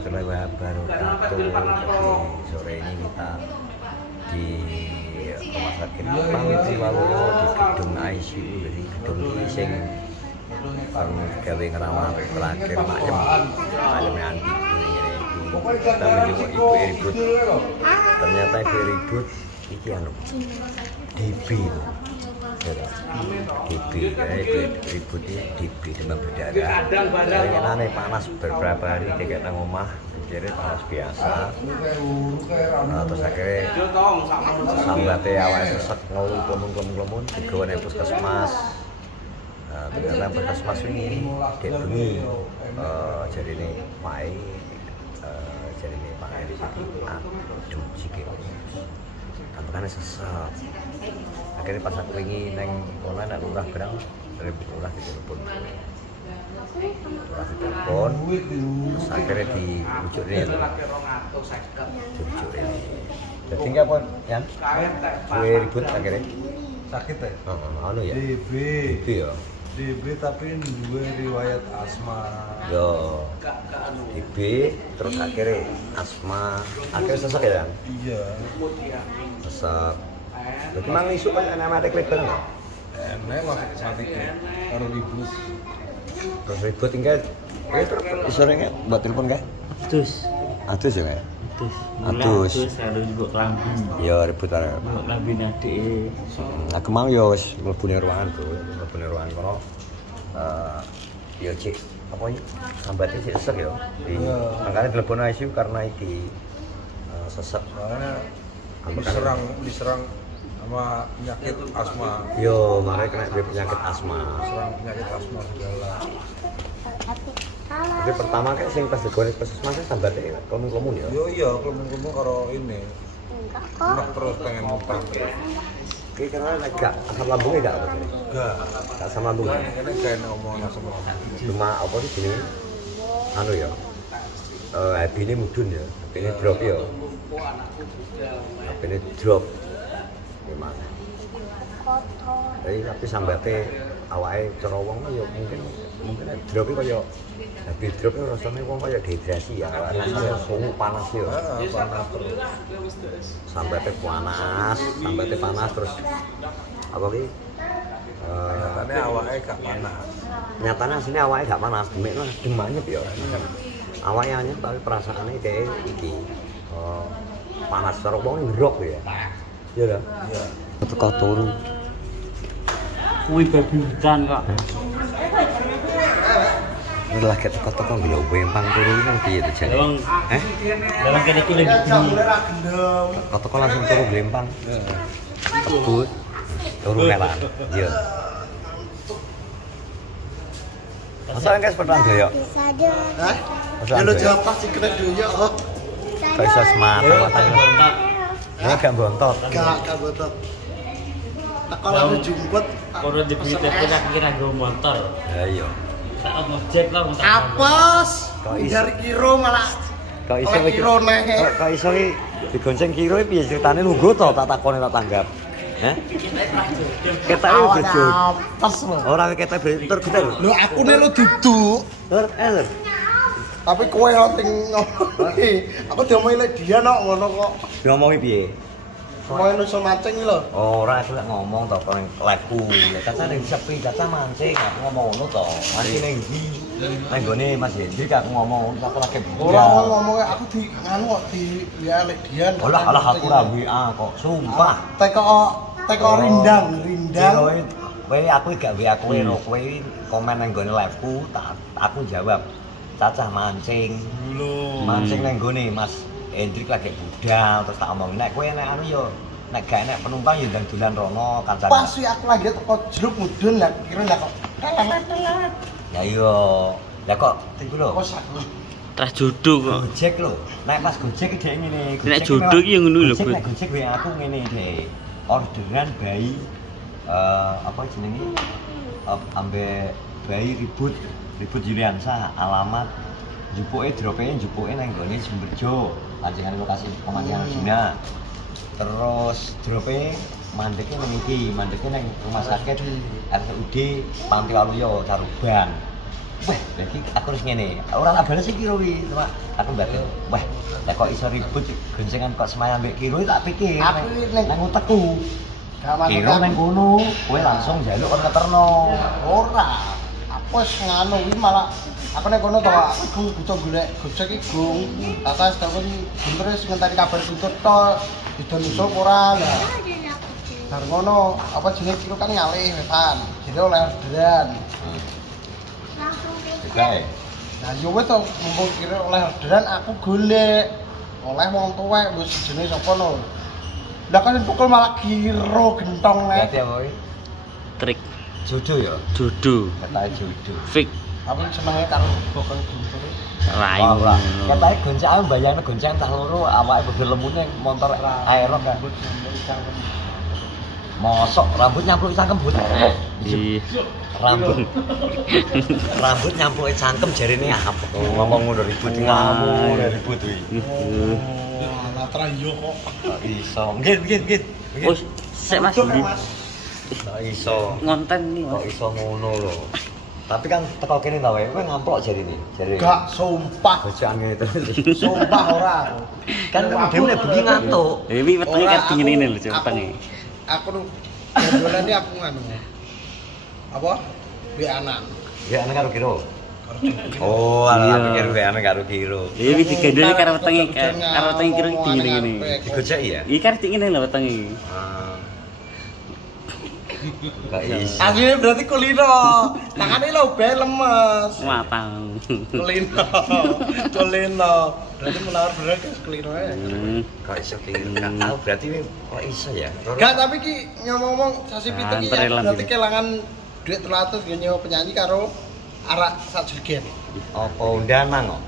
warahmatullahi wabarakatuh. Jadi sore ini kita di rumah sakit Pangti Waluyo di gedung ICU, jadi gedung sing gawe ngerawat terakhir maknya anti kita menjenguk ibu ribut. Ternyata ibu ribut iki anu DB itu. DB, ribut ini DB, demam berdarah. Kayaknya aneh panas beberapa hari tidak nang omah, jadi panas biasa. Terus akhirnya sambatnya awalnya sesek ngelumun, digawa nang puskesmas. Ternyata puskesmas ini dek bengi, jadi ini Pak jadi ini Pak di situ, aduh sikit. Kan sesek. Akhirnya pas aku ingin neng kono nak lurah berang, lurah ditelepon. Terus akhirnya dirujuk ini. Dirujuk ini. Jadi nggak pun, Yan? Gue ribut akhirnya. Sakit ya? Anu ya? DB ya? DB tapi gue riwayat asma. Yo, DB terus akhirnya asma, akhirnya sesek ya? Iya. Sesek. Jadi mang isu kan nama ada klebel nggak? Enak mati karo ribut. Terus ribut tinggal, terus isornya buat telepon nggak? Atus ya nggak? Atus. Harus juga kelambi. Ya ribut ada. Kelambi nanti. Nah kemang yo mlebu ruangan tuh, mlebu ruangan kono. Yo cek apa ini? Sambatnya sih sesek yo. Makanya telepon ICU karena iki sesek. Soalnya diserang sama penyakit asma. Yo, mereka kena penyakit asma. Serang penyakit asma segala. Jadi pertama kan sing pas digoreng puskesmas sambatnya kemun-kemun ya. Yo iya, kemun-kemun karo ini. Enak terus pengen muntah. Oke, karena enggak asam lambungnya enggak apa sih? Enggak. Enggak asam lambungnya. Ini kayak ngomongnya sama Cuma apa sih gini? Anu ya. HP ini mudun ya. HP ini drop ya. HP ini drop. Gimana? Tapi sambatnya awalnya cerowong ya mungkin dropnya kayak habis dropnya rasanya kok kayak dehidrasi ya, rasanya sungu panas ya. panas terus. Sambatnya panas terus apa sih? Nyatanya awalnya gak panas. Nyatanya sini awalnya gak panas, demamnya ya. Awalnya hanya tapi perasaannya kayak iki panas cerowong ngerok ya. Iya dah. Iya. Teko turu. Kuwi babi hutan kok. Ini lagi teko-teko nggak wempang turu ini piye to jane? Dalam kene iki lagi bunyi. Teko langsung turu glempang. Kebut. Turu lewan. Iya. Masa engke sepedang doyo? Hah? Ya lo jawab pasti kena dunia kok. Gak iso semata matanya. Ini gak bontot. Gak botok. Kalau aku jumpet Kalau di berita kira gue motor. Ya iya. Tak ngojek lah motor. apes. Kok iso? Dari kiro malah. Kok iso Oleh kiro nehe. Kok iso iki digonceng kiro iki piye ceritane lungguh to tak takoni tak tanggap. Hah? Ketake berjo. Apes lho. Ora ketek bentur kita lho. Lho aku nih lo duduk. Lur. Tapi kowe yang ngomong aku diomongin lek dia no ngono kok. Ngomongi piye? Ngomongin nusul mancing iki lho. Ora aku lek ngomong to kok live-ku. Ya caca ning sepi, caca mancing aku ngomong ngono to. Mancing ning ndi? Nang gone Mas Hendri aku ngomong aku lagi Ora ngomongnya aku di nganu kok di ya lek dia. Alah aku ra WA kok, sumpah. Teko rindang. Kowe aku gak WA kowe no, kowe komen nang gone live-ku, aku jawab. Cacah mancing. Mancing nang gone Mas Hendrik lagi budal terus tak omongin nek kowe nek anu yo nek gak enek penumpang yo ndang dolan rono kancane. Pas aku lagi teko jeruk mudun lah kira lah kok. Ya iya. Lah kok iku lho. Tas jodoh kok. Gojek lho. Nek pas Gojek dhek ngene. Nek jodoh iki ngono lho, Nek Gojek WA aku ngene dhek. Orderan bayi apa jenenge? Ambe bayi ribut Yuliansa, alamat jupuke drope nang gone Jemberjo, pancingan lokasi pemancingan Cina. Terus drope mandeke nang rumah sakit RSUD Pangti Waluyo Caruban. wah, lagi aku harus ngene. Ora tak bales iki Kiro wi, cuma aku batin. Wah, lah kok iso ribut goncengan kok semayang mbek Kiro tak pikir. Aku nang utekku. Kiro nang kono, kowe langsung njaluk kon ngeterno. Ora. Aku wis nganu kuwi malah aku nek kono to aku butuh golek Gojek iki Gung. Tata sedang terus ngenteni kabar Guntur to. Didon usul ora lah. Bar ngono, apa jenenge Kiro kan ngalih wetan. Jadi oleh orderan. Oke. Nah, yo wis to mumpung Kiro oleh orderan aku golek. Oleh wong tuwek wis jenenge sapa no. Lah kan pukul malah Kiro gentong nek. Berarti apa iki? Trik Jodoh ya? jodoh. Kata jodoh. Fik Aku senenge karo bokong Guntur. lain. Ora. Katanya goncang bayangno goncang tah loro awake beber lemune motor aerok kan. Mosok rambut nyampluk cangkem but. Iya. Rambut nyampluk cangkem jarine apa? Ngomong ngono ribut ngamu ribut kuwi. Lah trayo kok. Kok iso. Nggih. Oh, sik Mas. Kok iso. Ngonten nih Kok Mas. iso ngono lho. Tapi kan teko kene ta wae, kowe ngamplok jarine. Jare. Gak sumpah. Bojone terus. Sumpah ora. Kan dhewe nek bengi ngantuk. Dewi wetenge Ora, kan dingin ini lho aku- wetenge. Aku nu gondolane aku nganu. Apa? Di anak. Ya ana karo Kiro. Karo Jogja. Oh, Iya. ala pikir kowe ana karo Kiro. Dewi digandoli karo wetenge karo wetenge kira dingin ngene. Digojeki ya? Iki kan dingin lho wetenge. Gak iso. Asline berarti kulino. Tangane lo be lemes. Matang. Kulino. Kulino. Berarti menawar bener guys kulino ae. Kok iso Kiro? Gak tau berarti ini kok iso ya? Gak, tapi ki ngomong sasi pitu ki Antre lah, berarti gitu. kelangan duit 300 yo nyewa penyanyi karo arak sak jerigen. Apa undangan kok?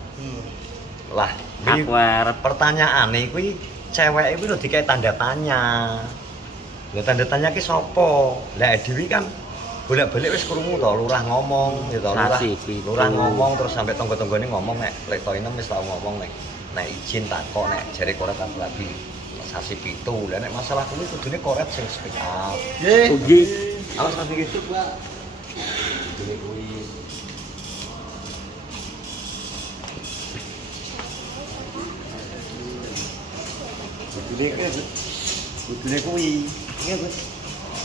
Lah, Aku arep pertanyaane kuwi cewek iku lho dikae tanda tanya. Lha tanda tanya ki sapa? Lah Dewi kan bolak-balik wis krungu to lurah ngomong ya to lurah. Sasi pitu. Lurah ngomong terus sampai tangga-tanggane ngomong nek lek to inem wis tau ngomong nek izin takok nek jare korek kan rabi sasi pitu. Lah nek masalah kuwi kudune korek sing speak up. Nggih. Nggih. Awas nanti gitu, Pak. Kudune kuwi. Kudune kuwi. Iya, Bos.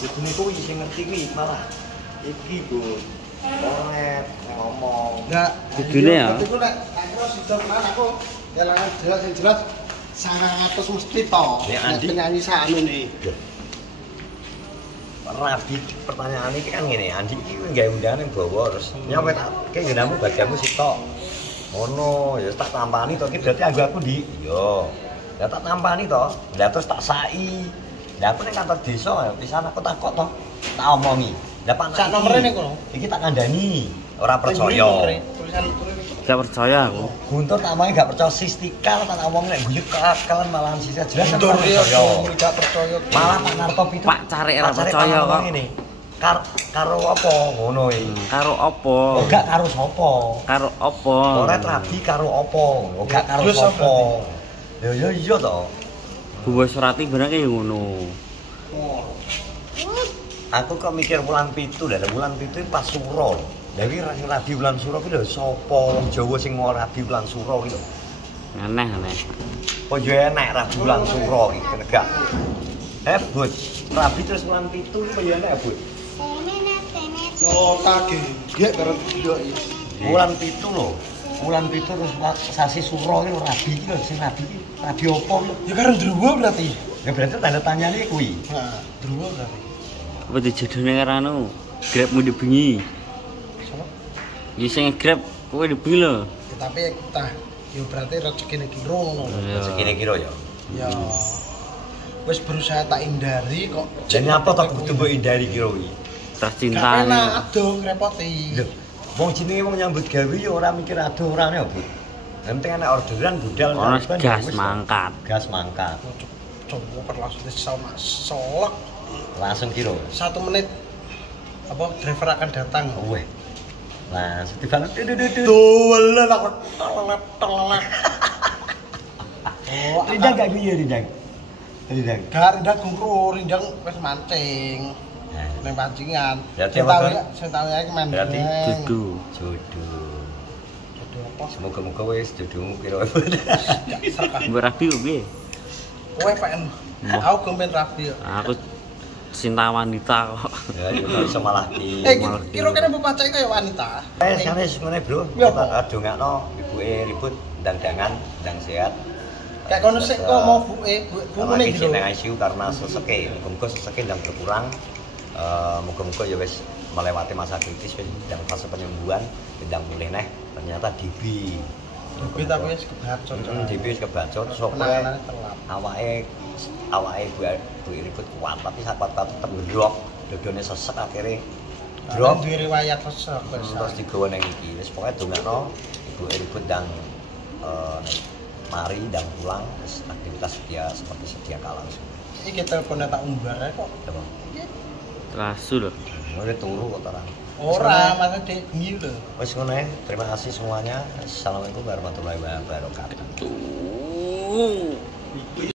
Kudune kuwi sing ngerti kuwi malah iki, Bu. Korek ngomong. Enggak. Kudune ya? Berarti ku nek aku sidang nang aku kelangan jelas yang jelas 100 mesti to. Ya, Nek Andi. penyanyi sakno nih. Rabi pertanyaan ini kan gini, Andi ini nggak undangan yang bawa terus nyampe tak kayak ginamu bagianmu sih tok ngono, ya tak tampani toh, berarti aku di yo ya tak tampani toh, ya terus tak sai ya aku nih kantor desa ya, pisan aku takut toh tak omongi ya Pak Sak nomere niku lho. iki tak kandani, ora percaya Tulisan Gak percaya aku. Guntur tak omongi gak percaya sistikal tak omong nek guyu kakalan malahan sisa jelas Guntur tak ya percaya. enggak percaya. Malah Pak Narto itu Pak Carek ora percaya kok. Ini karo apa ngono iki. Karo opo? Oh, gak karo sapa. Karo opo? Ora rabi karo apa. Oh, gak karo Terus apa sapa. Ya iya to. Buwa surati bener kaya ngono. Aku kok mikir bulan 7 lha bulan 7 pas suro. Lah iki rabi bulan suro ki lho sapa wong Jawa sing mau rabi bulan suro ki lho. Aneh. Oh ya enek rabi bulan suro iki gak. Bud, rabi terus bulan 7 iki ya enek, Bud. Oh, kaget karo video iki. Bulan 7 lho. Bulan 7 terus sasi suro ki lho rabi ki lho sing rabi ki rabi apa lho. Ya karo Druwa berarti. Ya berarti tanda tanyane kuwi. Nah, Druwa berarti. Apa dijodohne karo anu? Grabmu di bengi. Sopo? Ya sing grab kowe di bengi lho. Ya, tapi tah ya berarti rezekine Kiro ngono. Segini kira ya. Ya. Wis berusaha tak hindari kok. Jadi apa tak kudu mbok hindari kira kuwi? Tas Gak cinta. enak dong repoti. Lho, wong jenenge wong nyambut gawe ya ora mikir aduh orane ya, Bu. Yang penting ana orderan budal Ono kan, gas wis, mangkat. Gas mangkat. Coba perlangsung sama solak Langsung kira. 1 menit apa driver akan datang. Weh. Nah, setiap Dolen aku telet. Oh, Rinjang gak piye Rinjang? Rinjang. Gak rindang guru, rindang wis mancing. Ning pancingan. Ya, tiap Sing tau iki main. Berarti Jodoh. Jodoh. Jodoh apa? Semoga-moga wis jodohmu piro. Mbok rabi kok piye? Kowe pengen aku gemben rapi. Aku cinta wanita kok. Ya yo iso malah di. Kira kene mbok pacake kaya wanita. Sanes ngene, Bro. Ya, Kita apa? dongakno ibuke ribut ndang-dangan, ndang sehat. Kayak kono sik kok mau bumune Lagi gitu. nang ICU karena seseke. Muga-muga seseke ndang berkurang. Muga-muga ya wis melewati masa kritis wis ndang fase penyembuhan, ndang mulih neh. Ternyata DB. Tapi tapi wis kebacot. DB wis kebacot sok Penanganane telat. awake Bu ribut kuat tapi saat kuat tetep ndrop. Dodone sesek akhirnya drop. Duwe riwayat sesek Terus digawa nang iki. Wis pokoke dongakno Ibu ribut ndang mari dan pulang terus aktivitas dia seperti sedia kala. Iki teleponnya tak umbar kok. Coba. Terasu lho. Udah turu kok terang. Ora, maksud dek bengi lho. Wes ngono ya. Terima kasih semuanya. Assalamualaikum warahmatullahi wabarakatuh.